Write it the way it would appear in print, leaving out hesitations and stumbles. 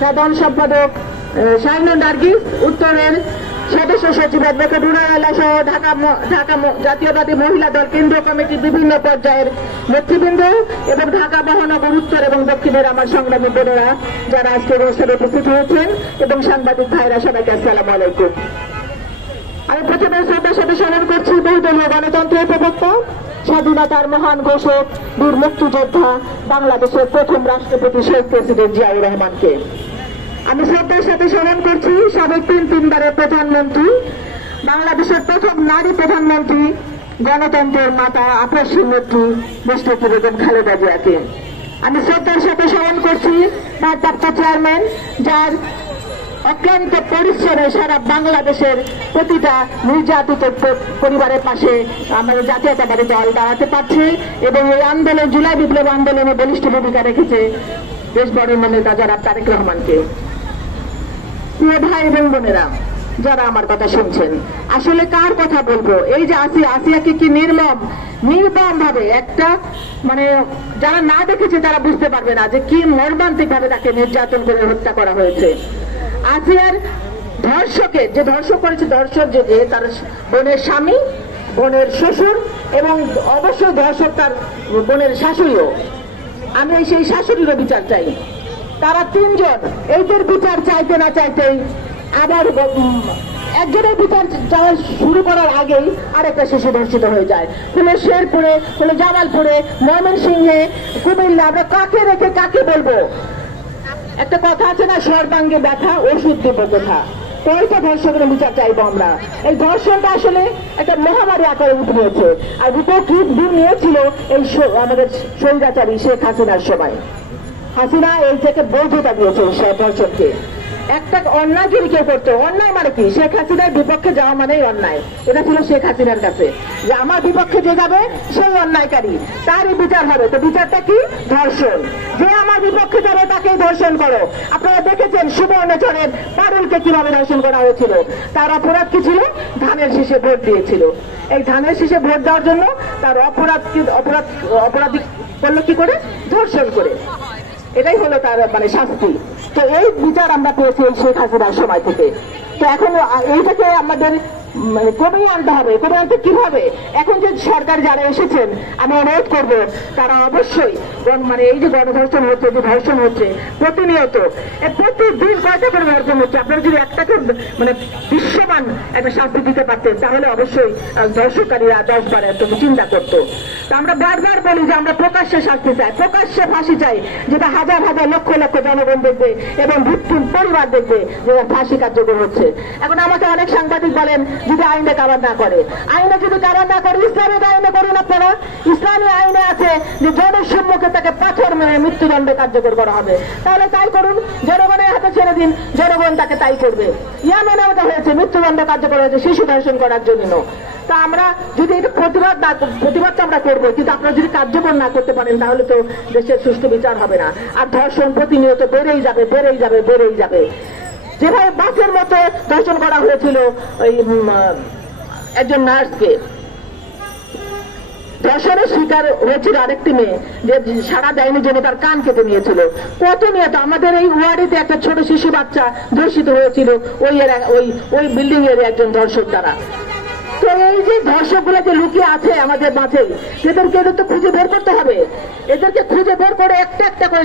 সাধারণ সম্পাদক শাহিনুর নার্গিস, উত্তরের সদস্য সচিব অ্যাডভোকেট রুনা সহ ঢাকা জাতীয়বাদী মহিলা দল কেন্দ্রীয় কমিটির বিভিন্ন পর্যায়ের নেতৃবৃন্দ এবং ঢাকা মহানগর উত্তর এবং দক্ষিণের আমার সংগ্রামী বোনেরা যারা আজকের অনুষ্ঠানে উপস্থিত হয়েছেন এবং সাংবাদিক ভাইরা, সবাইকে আসসালামু আলাইকুম। আমি প্রথমে শ্রদ্ধার সাথে স্মরণ করছি বহুদলীয় গণতন্ত্রের প্রবক্তা, স্বাধীনতার মহান ঘোষক, বীর মুক্তিযোদ্ধা, বাংলাদেশের প্রথম রাষ্ট্রপতি শহীদ প্রেসিডেন্ট জিয়াউর রহমানকে। আমি শ্রদ্ধার সাথে স্মরণ করছি সাবেক তিনবারের প্রধানমন্ত্রী, বাংলাদেশের প্রথম নারী প্রধানমন্ত্রী, গণতন্ত্রের মাতা আপসী নেত্রী দেশনেত্রী বেগম খালেদা জিয়াকে। আমি শ্রদ্ধার সাথে স্মরণ করছি ভারপ্রাপ্ত চেয়ারম্যান, যার অক্লান্ত পরিশ্রমে সারা বাংলাদেশের প্রতিটা নির্যাতিত পরিবারের পাশে আমাদের জাতীয়তাবাদী দল দাঁড়াতে পারছে এবং এই আন্দোলন, জুলাই বিপ্লব আন্দোলনে বলিষ্ঠ ভূমিকা রেখেছে দেশ বরেণ্য নেতা জনাব তারেক রহমানকে। প্রিয় ভাই এবং বোনেরা যারা আমার কথা শুনছেন, আসলে কার কথা বলবো? এই যে আসিয়াকে কি নির্মম ভাবে একটা যারা না দেখেছে তারা বুঝতে পারবে না যে কি মর্মান্তিক ভাবে তাকে নির্যাতন করে হত্যা করা হয়েছে। আসিয়ার যে ধর্ষক করেছে, ধর্ষক যে তার বোনের স্বামী, বোনের শ্বশুর এবং অবশ্যই ধর্ষক তার বোনের শাশুড়িও। আমি সেই শাশুড়িরও বিচার চাই। তারা তিনজন এইদের বিচার চাইতে না চাইতেই আবার একজনের বিচার চাওয়া শুরু করার আগেই আরেকটা শিশু ধর্ষিত হয়ে যায়। হলো শেরপুরে, হলো জামালপুরে, ময়মনসিংহে, কুমিল্লা। আমরা কাকে রেখে কাকে বলবো? একটা কথা আছে না, সর্বাঙ্গে ব্যথা ওষুধ দেব কোথা। তো এইটা ধর্ষকের বিচার চাইবো আমরা। এই ধর্ষণটা আসলে একটা মহামারী আকারে রূপ নিয়েছে, আর রূপ নিয়েছিল এই আমাদের স্বৈরাচারী শেখ হাসিনার সময়। হাসিনা এই থেকে বৈধতা দিয়েছে ধর্ষণকে। একটা অন্যায় যদি কেউ করতো, অন্যায় মানে কি? শেখ হাসিনার বিপক্ষে যাওয়া মানেই অন্যায়। এটা ছিল শেখ হাসিনার কাছে, যে আমার বিপক্ষে যে যাবে সেই অন্যায়কারী, তারই বিচার হবে। তো বিচারটা কি? ধর্ষণ। যে আমার বিপক্ষে যাবে তাকেই ধর্ষণ করো। আপনারা দেখেছেন সুবর্ণচরের পারুলকে কিভাবে ধর্ষণ করা হয়েছিল। তার অপরাধ কি ছিল? ধানের শীষে ভোট দিয়েছিল। এই ধানের শীষে ভোট দেওয়ার জন্য তার অপরাধী করলো কি করে? ধর্ষণ করে। এটাই হলো তার শাস্তি। তো এই বিচার আমরা পেয়েছি এই শেখ হাসিনার সময় থেকে। তো এখন এইটাকে আমাদের কমিয়ে আনতে হবে। কমিয়ে আনতে কিভাবে? এখন যে সরকার যারা এসেছেন, আমি অনুরোধ করবো তারা অবশ্যই এই যে গণধর্ষণ হচ্ছে, যে ধর্ষণ হচ্ছে প্রতিনিয়ত, প্রতিদিন কয়টা করে ধর্ষণ হচ্ছে, আপনারা যদি একটাকে বিশ্বমান একটা শাস্তি দিতে পারতেন তাহলে অবশ্যই ধর্ষণকারীরা 10 বার এত চিন্তা করতো। তো আমরা বারবার বলি যে আমরা প্রকাশ্যে শাস্তি চাই, প্রকাশ্যে ফাঁসি চাই, যেটা হাজার হাজার লক্ষ লক্ষ জনগণ দেখবে এবং ভিক্টিম পরিবার দেখবে যে ফাঁসি কার্যকর হচ্ছে। এখন আমাকে অনেক সাংবাদিক বলেন যদি আইনে কাভার না করে, আইনে যদি কাভার না করে ইসলামিক আইনে করুন আপনারা। ইসলামী আইনে আছে যে জনের সম্মুখে তাকে পাথর মেরে মৃত্যুদণ্ডে কার্যকর করা হবে। তাহলে তাই করুন, জনগণের হাতে ছেড়ে দিন, জনগণ তাকে তাই করবে। ইয়ামেনে ওটা হয়েছে, মৃত্যুদণ্ড কার্যকর হয়েছে শিশু ধর্ষণ করার জন্য। তা আমরা যদি এটা প্রতিবাদ তো আমরা করবো, কিন্তু আপনারা যদি কার্যকর না করতে পারেন তাহলে তো দেশের সুষ্ঠু বিচার হবে না। আর ধর্ষণ প্রতিনিয়ত বেড়েই যাবে, বেড়েই যাবে, বেড়েই যাবে। যেভাবে বাসের মতো ধর্ষণ করা হয়েছিল ওই একজন নার্সকে, ধর্ষণের শিকার হয়েছিল আরেকটি মেয়ে, যে সারা দেয়নি জন্য তার কান কেটে নিয়েছিল। কত নিয়ত আমাদের এই ওয়ার্ডেতে একটা ছোট শিশু বাচ্চা ধর্ষিত হয়েছিল ওই বিল্ডিং এর একজন ধর্ষক দ্বারা। তো এই যে ধর্ষকগুলো যে লুকিয়ে আছে আমাদের মাঝে, এদেরকে তো খুঁজে বের করতে হবে। এদেরকে খুঁজে বের করে একটা একটা করে